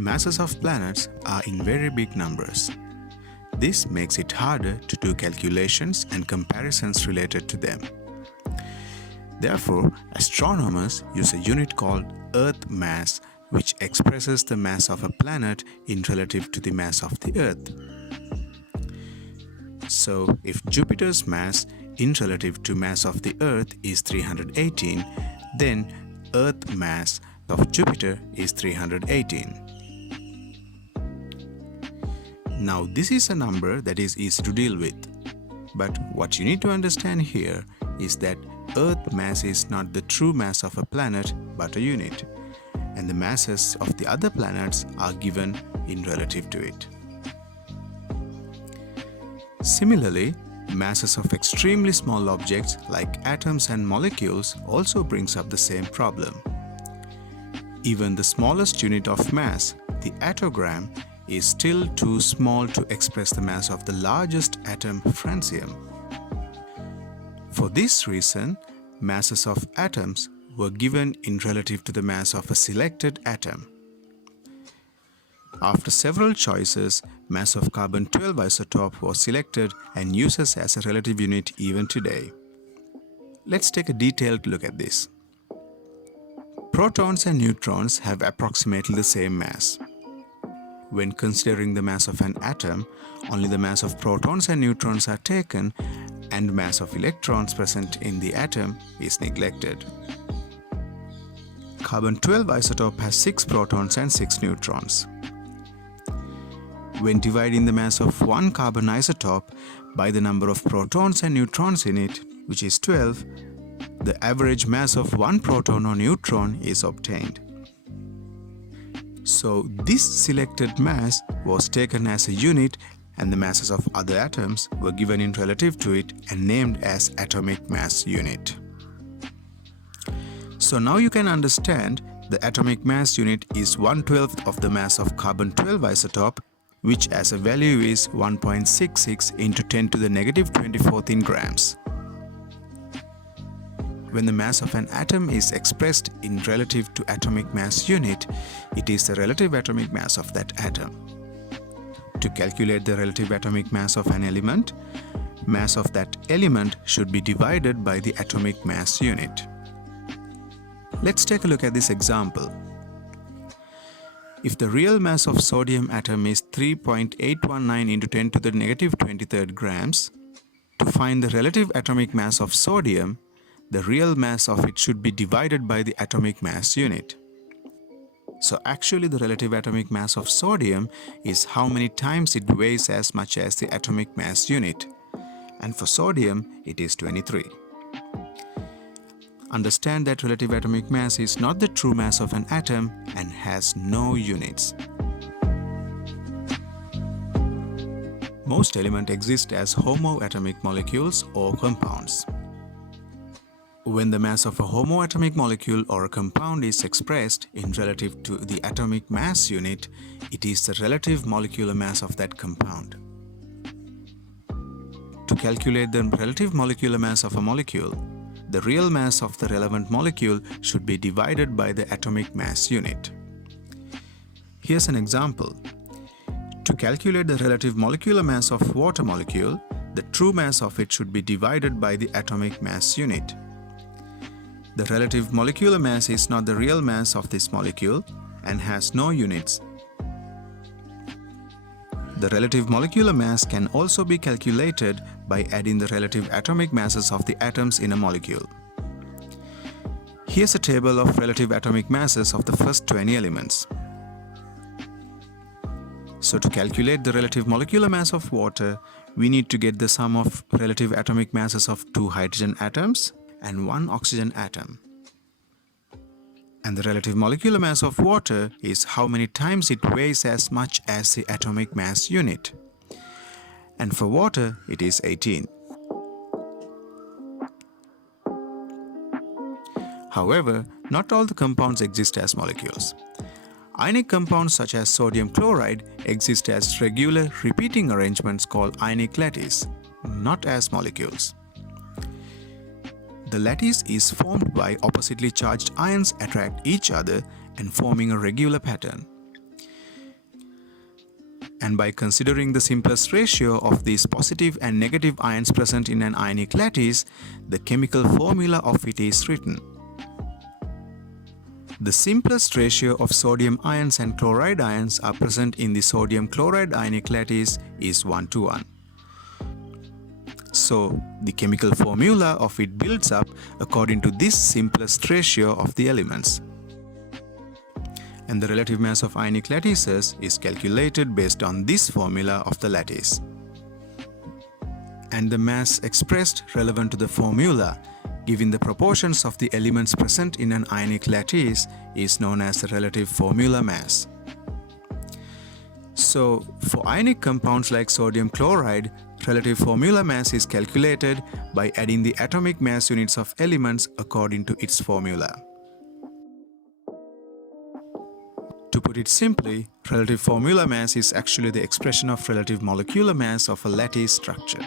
Masses of planets are in very big numbers. This makes it harder to do calculations and comparisons related to them. Therefore, astronomers use a unit called Earth mass, which expresses the mass of a planet in relative to the mass of the Earth. So, if Jupiter's mass in relative to mass of the Earth is 318, then Earth mass of Jupiter is 318. Now, this is a number that is easy to deal with. But what you need to understand here is that Earth mass is not the true mass of a planet but a unit, and the masses of the other planets are given in relative to it. Similarly, masses of extremely small objects like atoms and molecules also brings up the same problem. Even the smallest unit of mass, the attogram, is still too small to express the mass of the largest atom, francium. For this reason, masses of atoms were given in relative to the mass of a selected atom. After several choices, mass of carbon-12 isotope was selected and uses as a relative unit even today. Let's take a detailed look at this. Protons and neutrons have approximately the same mass. When considering the mass of an atom, only the mass of protons and neutrons are taken and mass of electrons present in the atom is neglected. Carbon-12 isotope has 6 protons and 6 neutrons. When dividing the mass of one carbon isotope by the number of protons and neutrons in it, which is 12, the average mass of one proton or neutron is obtained. So this selected mass was taken as a unit and the masses of other atoms were given in relative to it and named as atomic mass unit. So now you can understand the atomic mass unit is 1/12 of the mass of carbon-12 isotope, which as a value is 1.66 into 10 to the negative 24th in grams. When the mass of an atom is expressed in relative to atomic mass unit, it is the relative atomic mass of that atom. To calculate the relative atomic mass of an element, mass of that element should be divided by the atomic mass unit. Let's take a look at this example. If the real mass of sodium atom is 3.819 into 10 to the negative 23rd grams, to find the relative atomic mass of sodium, the real mass of it should be divided by the atomic mass unit. So actually the relative atomic mass of sodium is how many times it weighs as much as the atomic mass unit. And for sodium, it is 23. Understand that relative atomic mass is not the true mass of an atom and has no units. Most elements exist as homoatomic molecules or compounds. When the mass of a homoatomic molecule or a compound is expressed in relative to the atomic mass unit, it is the relative molecular mass of that compound. To calculate the relative molecular mass of a molecule, the real mass of the relevant molecule should be divided by the atomic mass unit. Here's an example. To calculate the relative molecular mass of water molecule, the true mass of it should be divided by the atomic mass unit. The relative molecular mass is not the real mass of this molecule and has no units. The relative molecular mass can also be calculated by adding the relative atomic masses of the atoms in a molecule. Here's a table of relative atomic masses of the first 20 elements. So to calculate the relative molecular mass of water, we need to get the sum of relative atomic masses of 2 hydrogen atoms and 1 oxygen atom. And the relative molecular mass of water is how many times it weighs as much as the atomic mass unit. And for water, it is 18. However, not all the compounds exist as molecules. Ionic compounds such as sodium chloride exist as regular repeating arrangements called ionic lattice, not as molecules. The lattice is formed by oppositely charged ions attract each other and forming a regular pattern. And by considering the simplest ratio of these positive and negative ions present in an ionic lattice, the chemical formula of it is written. The simplest ratio of sodium ions and chloride ions are present in the sodium chloride ionic lattice is 1:1. So, the chemical formula of it builds up according to this simplest ratio of the elements. And the relative mass of ionic lattices is calculated based on this formula of the lattice. And the mass expressed relevant to the formula, given the proportions of the elements present in an ionic lattice, is known as the relative formula mass. So, for ionic compounds like sodium chloride, relative formula mass is calculated by adding the atomic mass units of elements according to its formula. To put it simply, relative formula mass is actually the expression of relative molecular mass of a lattice structure.